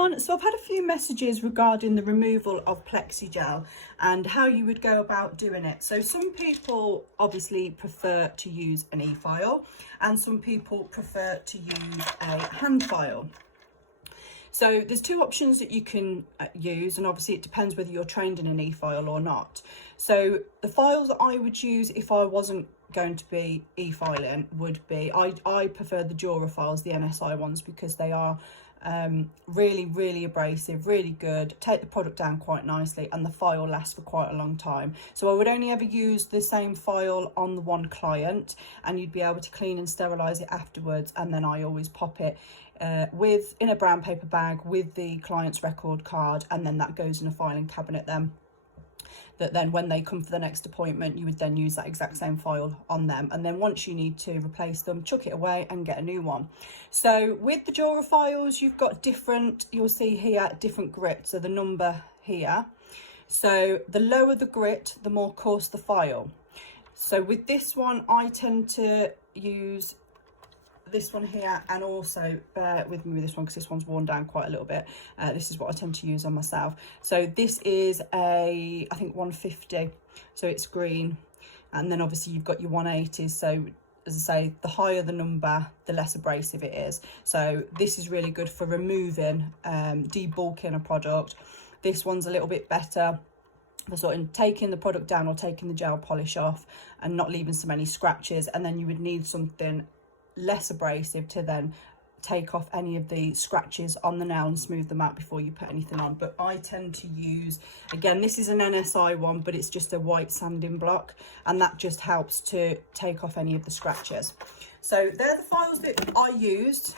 everyone. So I've had a few messages regarding the removal of Plexigel and how you would go about doing it. So some people obviously prefer to use an e-file and some people prefer to use a hand file. So there's two options that you can use, and obviously it depends whether you're trained in an e-file or not. So the files that I would use if I wasn't going to be e-filing would be, I prefer the Dura files, the NSI ones, because they are really abrasive, really good, take the product down quite nicely, and the file lasts for quite a long time. So I would only ever use the same file on the one client, and you'd be able to clean and sterilize it afterwards. And then I always pop it in a brown paper bag with the client's record card, and then that goes in a filing cabinet then. That then when they come for the next appointment, you would then use that exact same file on them. And then once you need to replace them, chuck it away and get a new one. So with the Dura files, you've got different, you'll see here, different grits. So the number here. So the lower the grit, the more coarse the file. So with this one, I tend to use this one here, and also bear with me with this one because this one's worn down quite a little bit. This is what I tend to use on myself. So this is I think 150, so it's green, and then obviously you've got your 180s. So as I say, the higher the number, the less abrasive it is. So this is really good for removing, debulking a product. This one's a little bit better for sort of taking the product down or taking the gel polish off and not leaving so many scratches. And then you would need something less abrasive to then take off any of the scratches on the nail and smooth them out before you put anything on. But I tend to use, again, this is an NSI one, but it's just a white sanding block, and that just helps to take off any of the scratches. So they're the files that I used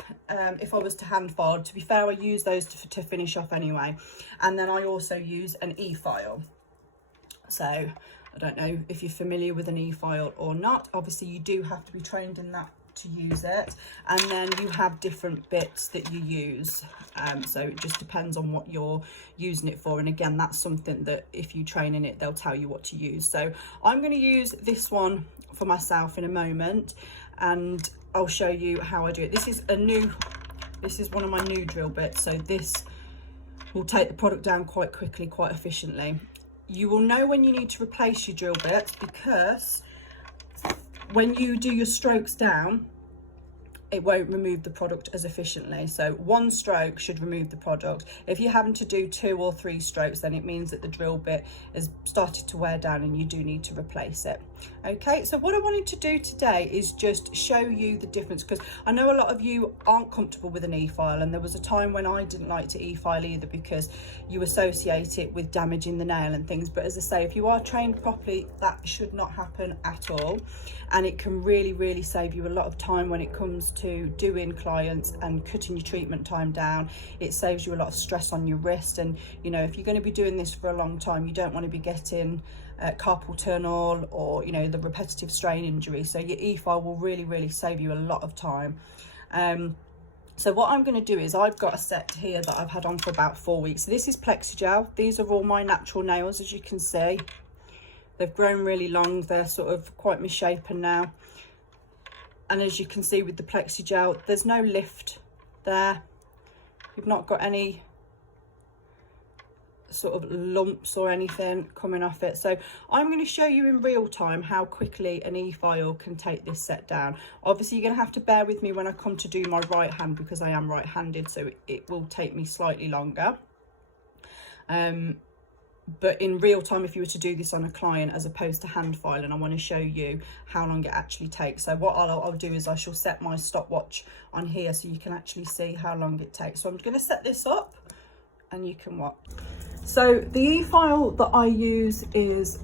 if I was to hand file. To be fair, I use those to finish off anyway. And then I also use an e-file. So I don't know if you're familiar with an e-file or not. Obviously you do have to be trained in that to use it, and then you have different bits that you use, so it just depends on what you're using it for. And again, that's something that if you train in it, they'll tell you what to use. So I'm going to use this one for myself in a moment, and I'll show you how I do it. This is one of my new drill bits, so this will take the product down quite quickly, quite efficiently. You will know when you need to replace your drill bits, because when you do your strokes down, it won't remove the product as efficiently. So one stroke should remove the product. If you're having to do 2 or 3 strokes, then it means that the drill bit has started to wear down and you do need to replace it. Okay, so what I wanted to do today is just show you the difference, because I know a lot of you aren't comfortable with an e-file, and there was a time when I didn't like to e-file either because you associate it with damaging the nail and things. But as I say, if you are trained properly, that should not happen at all, and it can really save you a lot of time when it comes to doing clients and cutting your treatment time down. It saves you a lot of stress on your wrist, and you know, if you're going to be doing this for a long time, you don't want to be getting carpal tunnel or, you know, the repetitive strain injury. So your e-file will really save you a lot of time. So what I'm going to do is, I've got a set here that I've had on for about 4 weeks. So this is Plexigel. These are all my natural nails, as you can see. They've grown really long. They're sort of quite misshapen now. And as you can see with the Plexigel, there's no lift there. You've not got any sort of lumps or anything coming off it. So I'm going to show you in real time how quickly an e-file can take this set down. Obviously you're going to have to bear with me when I come to do my right hand, because I am right-handed, so it will take me slightly longer. But in real time, if you were to do this on a client as opposed to hand filing, I want to show you how long it actually takes. So what I'll do is I shall set my stopwatch on here so you can actually see how long it takes. So I'm going to set this up and you can watch. So the e-file that I use is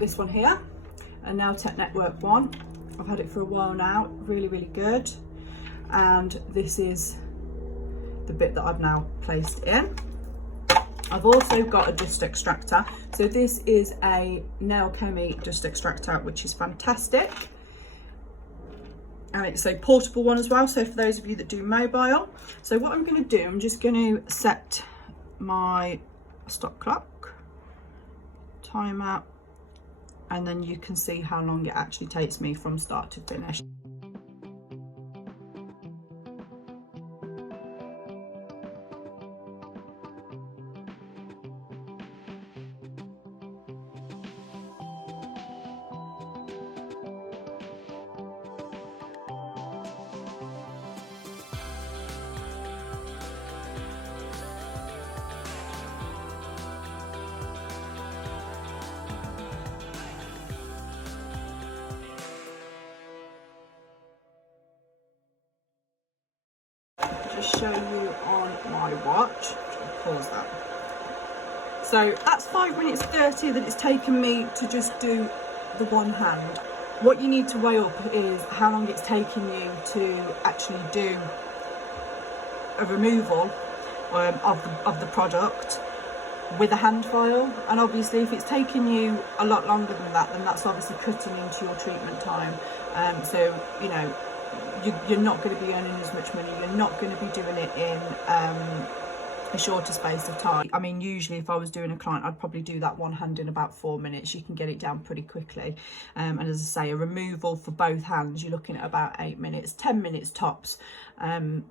this one here, a Nailtech Network one. I've had it for a while now, really good. And this is the bit that I've now placed in. I've also got a dust extractor. So this is a Nail Chemi dust extractor, which is fantastic. And it's a portable one as well, so for those of you that do mobile. So what I'm going to do, I'm just going to set my stop clock, timer, and then you can see how long it actually takes me from start to finish. just show you on my watch. Pause that. So that's 5 minutes 30 that it's taken me to just do the one hand. What you need to weigh up is how long it's taking you to actually do a removal of the product with a hand file. And obviously if it's taking you a lot longer than that, then that's obviously cutting into your treatment time. So you know, you're not going to be earning as much money, you're not going to be doing it in a shorter space of time. I mean, usually if I was doing a client, I'd probably do that one hand in about 4 minutes. You can get it down pretty quickly. And as I say, a removal for both hands, you're looking at about 8 minutes, 10 minutes tops.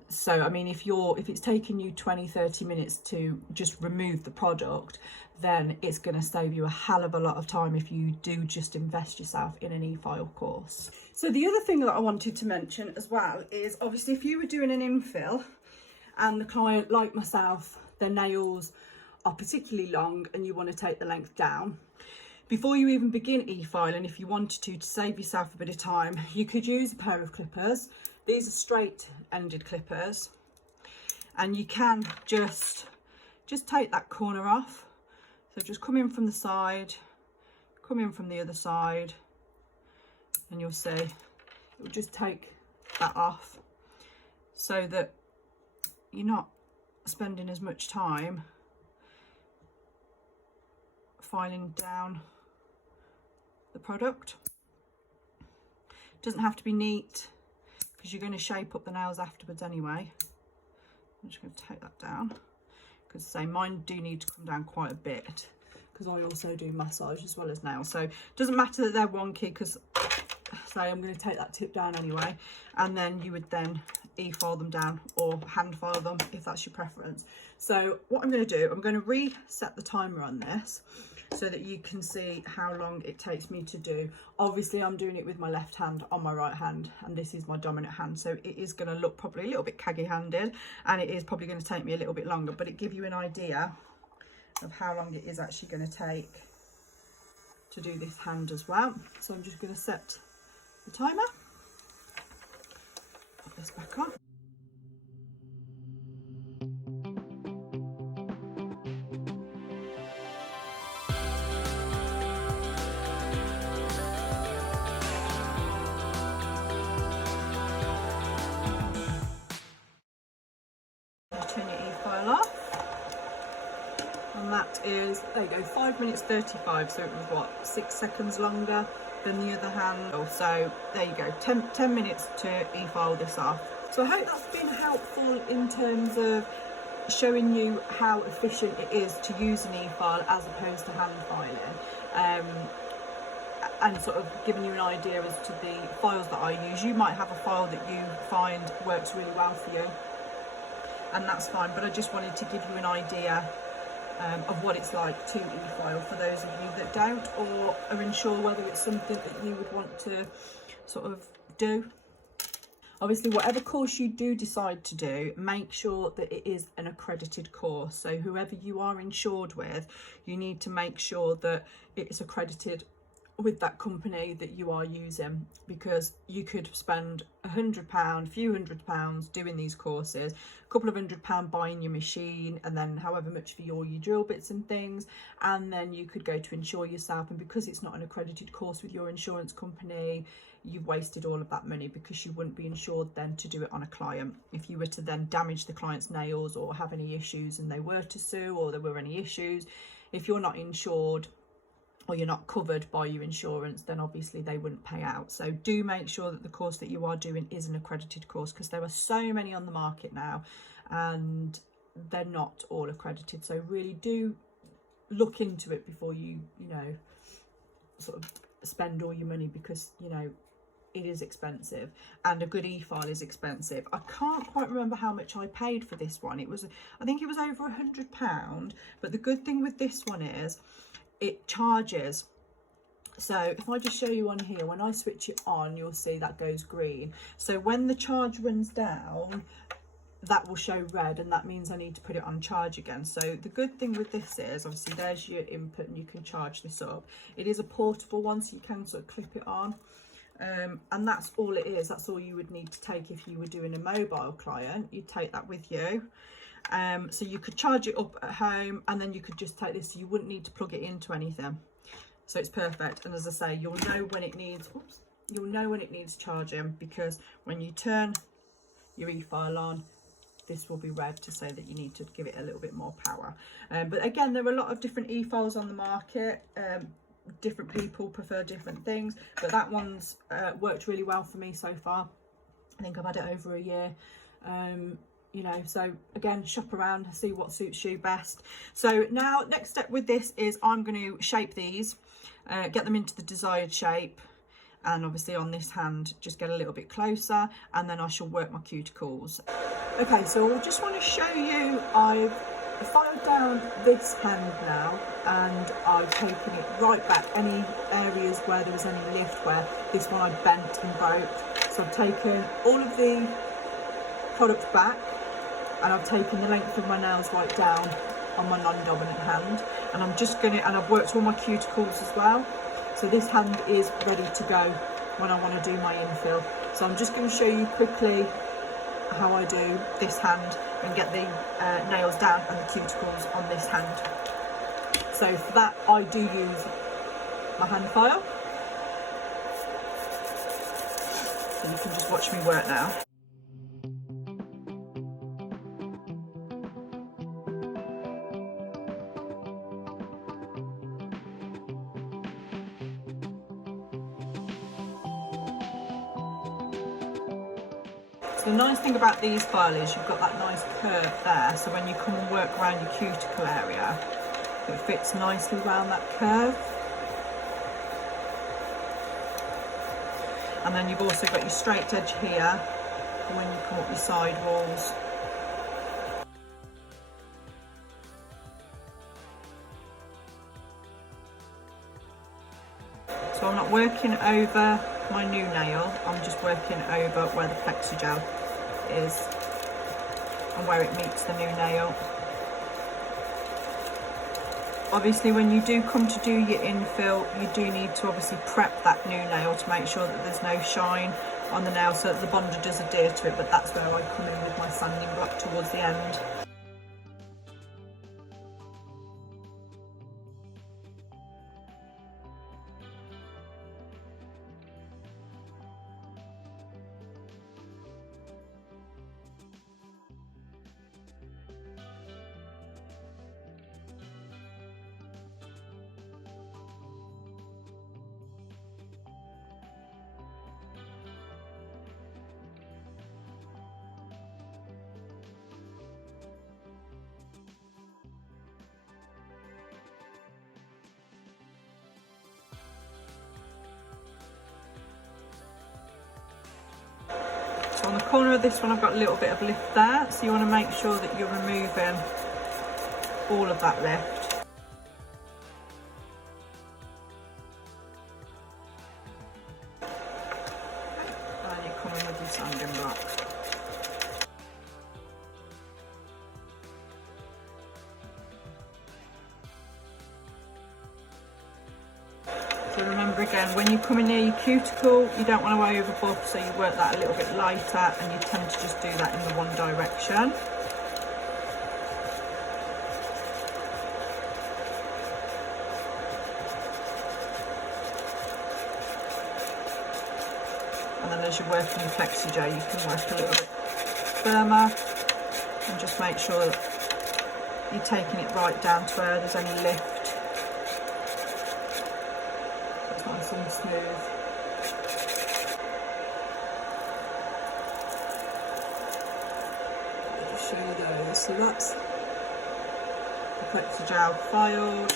So I mean, if it's taking you 20-30 minutes to just remove the product, then it's going to save you a hell of a lot of time if you do just invest yourself in an efile course. So the other thing that I wanted to mention as well is, obviously if you were doing an infill and the client, like myself, their nails are particularly long and you want to take the length down, before you even begin e-filing, if you wanted to save yourself a bit of time, you could use a pair of clippers. These are straight ended clippers, and you can just take that corner off. So just come in from the side, come in from the other side, and you'll see it will just take that off, so that you're not spending as much time filing down the product. It doesn't have to be neat because you're going to shape up the nails afterwards anyway. I'm just going to take that down because, say, mine do need to come down quite a bit because I also do massage as well as nails. So it doesn't matter that they're wonky because, say, I'm going to take that tip down anyway, and then you would then e-file them down or hand file them if that's your preference. So what I'm going to do, I'm going to reset the timer on this so that you can see how long it takes me to do. Obviously I'm doing it with my left hand on my right hand, and this is my dominant hand, so it is going to look probably a little bit caggy handed, and it is probably going to take me a little bit longer, but it gives you an idea of how long it is actually going to take to do this hand as well. So I'm just going to set the timer. Put this back on. Turn your e-file off, and that is, there you go, 5 minutes 35, so it was what, 6 seconds longer than the other hand. So there you go, 10 minutes to e-file this off. So I hope that's been helpful in terms of showing you how efficient it is to use an e-file as opposed to hand filing, and sort of giving you an idea as to the files that I use. You might have a file that you find works really well for you, and that's fine, but I just wanted to give you an idea of what it's like to e-file for those of you that don't or are unsure whether it's something that you would want to sort of do. Obviously, whatever course you do decide to do, make sure that it is an accredited course. So whoever you are insured with, you need to make sure that it is accredited with that company that you are using, because you could spend £100, few £100s doing these courses, a couple of £100 buying your machine, and then however much for all your drill bits and things, and then you could go to insure yourself, and because it's not an accredited course with your insurance company, you've wasted all of that money, because you wouldn't be insured then to do it on a client. If you were to then damage the client's nails or have any issues and they were to sue, or there were any issues, if you're not insured or you're not covered by your insurance, then obviously they wouldn't pay out. So do make sure that the course that you are doing is an accredited course, because there are so many on the market now and they're not all accredited. So really do look into it before you sort of spend all your money, because it is expensive, and a good e-file is expensive. I can't quite remember how much I paid for this one. I think it was over £100, but the good thing with this one is it charges. So if I just show you on here, when I switch it on, you'll see that goes green. So when the charge runs down, that will show red, and that means I need to put it on charge again. So the good thing with this is, obviously there's your input and you can charge this up. It is a portable one, so you can sort of clip it on. and that's all it is. That's all you would need to take if you were doing a mobile client. You'd take that with you. So you could charge it up at home, and then you could just take this. So you wouldn't need to plug it into anything. So it's perfect. And as I say, you'll know when it needs, you'll know when it needs charging, because when you turn your efile on, this will be red to say that you need to give it a little bit more power. But again, there are a lot of different e-files on the market. Different people prefer different things, but that one's worked really well for me so far. I think I've had it over a year. You know, so again, shop around, see what suits you best. So now next step with this is I'm going to shape these, get them into the desired shape, and obviously on this hand just get a little bit closer, and then I shall work my cuticles. Okay, so I just want to show you, I've filed down this hand now, and I've taken it right back, any areas where there was any lift, where this one I bent and broke. So I've taken all of the product back, and I've taken the length of my nails right down on my non-dominant hand, and I'm just gonna, and I've worked all my cuticles as well. So this hand is ready to go when I want to do my infill. So I'm just going to show you quickly how I do this hand and get the nails down and the cuticles on this hand. So for that I do use my hand file. So you can just watch me work now. So the nice thing about these files is you've got that nice curve there, so when you come and work around your cuticle area, it fits nicely around that curve. And then you've also got your straight edge here for when you come up your side walls. So I'm not working over my new nail, I'm just working over where the Plexigel is and where it meets the new nail. Obviously when you do come to do your infill, you do need to obviously prep that new nail to make sure that there's no shine on the nail so that the bonder does adhere to it, but that's where I come in with my sanding block towards the end. So on the corner of this one I've got a little bit of lift there, so you want to make sure that you're removing all of that lift. And you come in with your sanding block. So remember again, when you come in near your cuticle, you don't want to overbuff, so you work that a little bit lighter, and you tend to just do that in the one direction. And then as you're working your Plexigel, you can work a little bit firmer, and just make sure that you're taking it right down to where there's any lift. Nice and smooth. I'll just show you those. So that's the Plexigel file.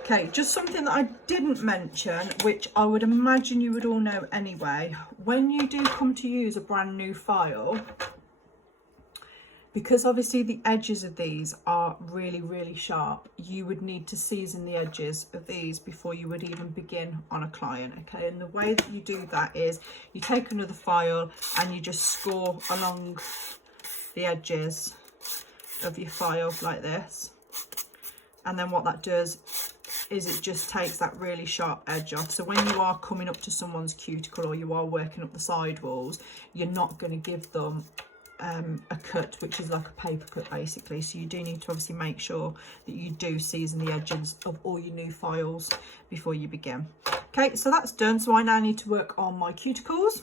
Okay, just something that I didn't mention, which I would imagine you would all know anyway. When you do come to use a brand new file, because obviously the edges of these are really sharp, you would need to season the edges of these before you would even begin on a client. Okay, and the way that you do that is you take another file and you just score along the edges of your file like this. And then what that does is it just takes that really sharp edge off. So when you are coming up to someone's cuticle or you are working up the sidewalls, you're not going to give them a cut which is like a paper cut basically. So you do need to obviously make sure that you do season the edges of all your new files before you begin. Okay, so that's done. So I now need to work on my cuticles.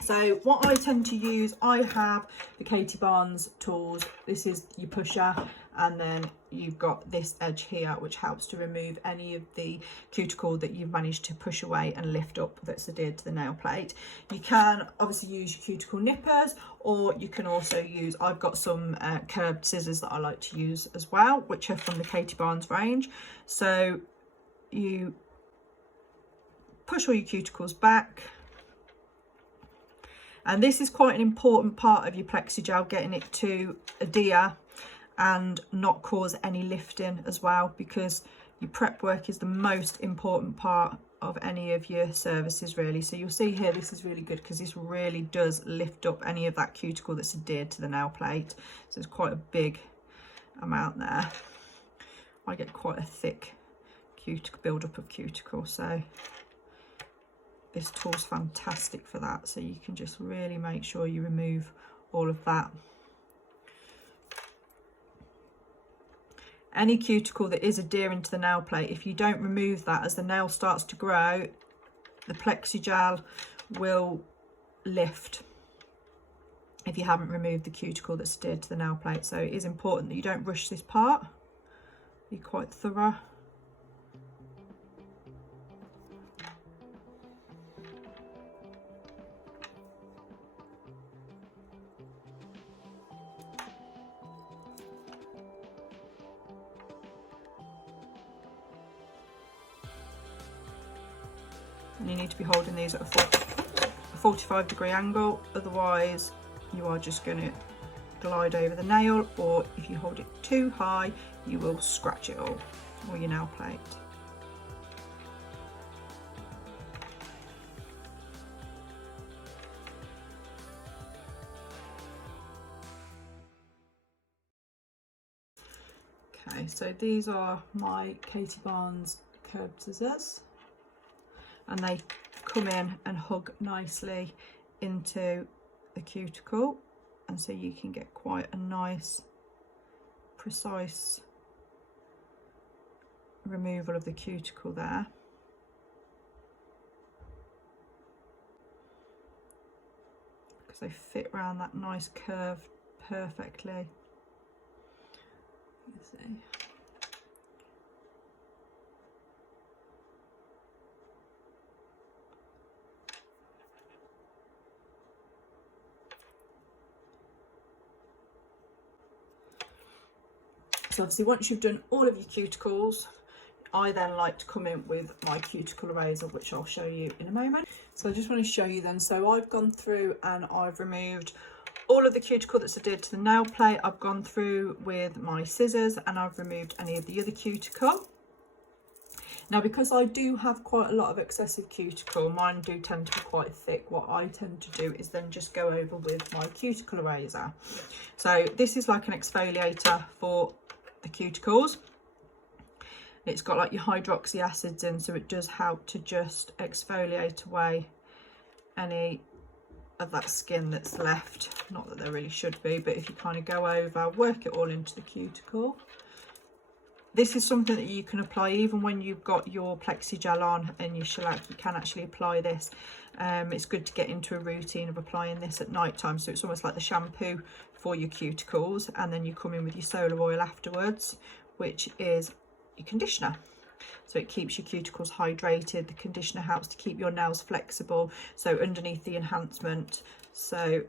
So what I tend to use, I have the Katie Barnes tools. This is your pusher, and then you've got this edge here which helps to remove any of the cuticle that you've managed to push away and lift up that's adhered to the nail plate. You can obviously use your cuticle nippers, or you can also use, I've got some curved scissors that I like to use as well, which are from the Katie Barnes range. So you push all your cuticles back. And this is quite an important part of your Plexigel, getting it to adhere and not cause any lifting as well, because your prep work is the most important part of any of your services really. So you'll see here, this is really good because this really does lift up any of that cuticle that's adhered to the nail plate. So it's quite a big amount there. I get quite a thick cuticle, build up of cuticle, so this tool's fantastic for that. So you can just really make sure you remove all of that. Any cuticle that is adhering to the nail plate, if you don't remove that as the nail starts to grow, the Plexigel will lift if you haven't removed the cuticle that's adhered to the nail plate. So it is important that you don't rush this part. Be quite thorough. And you need to be holding these at a 45-degree angle, otherwise you are just going to glide over the nail, or if you hold it too high you will scratch it all, or your nail plate. Okay, so these are my Katie Barnes curved scissors, and they come in and hug nicely into the cuticle, and so you can get quite a nice precise removal of the cuticle there. Because they fit around that nice curve perfectly. You see. So obviously once you've done all of your cuticles, I then like to come in with my cuticle eraser, which I'll show you in a moment. So I just want to show you then, so I've gone through and I've removed all of the cuticle that's adhered to the nail plate. I've gone through with my scissors and I've removed any of the other cuticle. Now, because I do have quite a lot of excessive cuticle, mine do tend to be quite thick, what I tend to do is then just go over with my cuticle eraser. So this is like an exfoliator for the cuticles. It's got like your hydroxy acids in, so it does help to just exfoliate away any of that skin that's left. Not that there really should be, but if you kind of go over, work it all into the cuticle. This is something that you can apply even when you've got your Plexigel on and your shellac. You can actually apply this. It's good to get into a routine of applying this at night time, so it's almost like the shampoo for your cuticles, and then you come in with your solar oil afterwards, which is your conditioner. So it keeps your cuticles hydrated. The conditioner helps to keep your nails flexible, so underneath the enhancement, so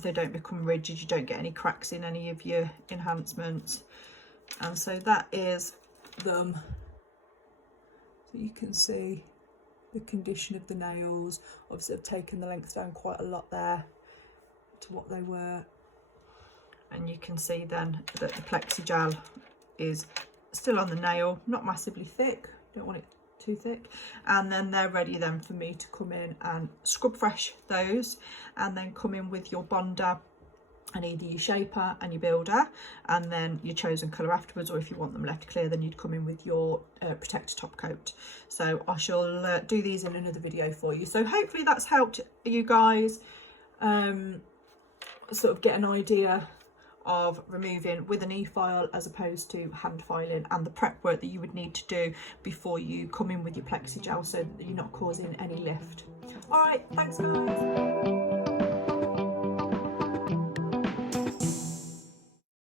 they don't become rigid, you don't get any cracks in any of your enhancements. And so that is them. So you can see the condition of the nails. Obviously I've taken the length down quite a lot there to what they were, and you can see then that the Plexigel is still on the nail, not massively thick, don't want it too thick, and then they're ready then for me to come in and scrub fresh those, and then come in with your bonder and either your shaper and your builder, and then your chosen colour afterwards, or if you want them left clear, then you'd come in with your protector top coat. So I shall do these in another video for you. So hopefully that's helped you guys sort of get an idea of removing with an e-file as opposed to hand filing, and the prep work that you would need to do before you come in with your Plexigel, so that you're not causing any lift. All right, thanks guys.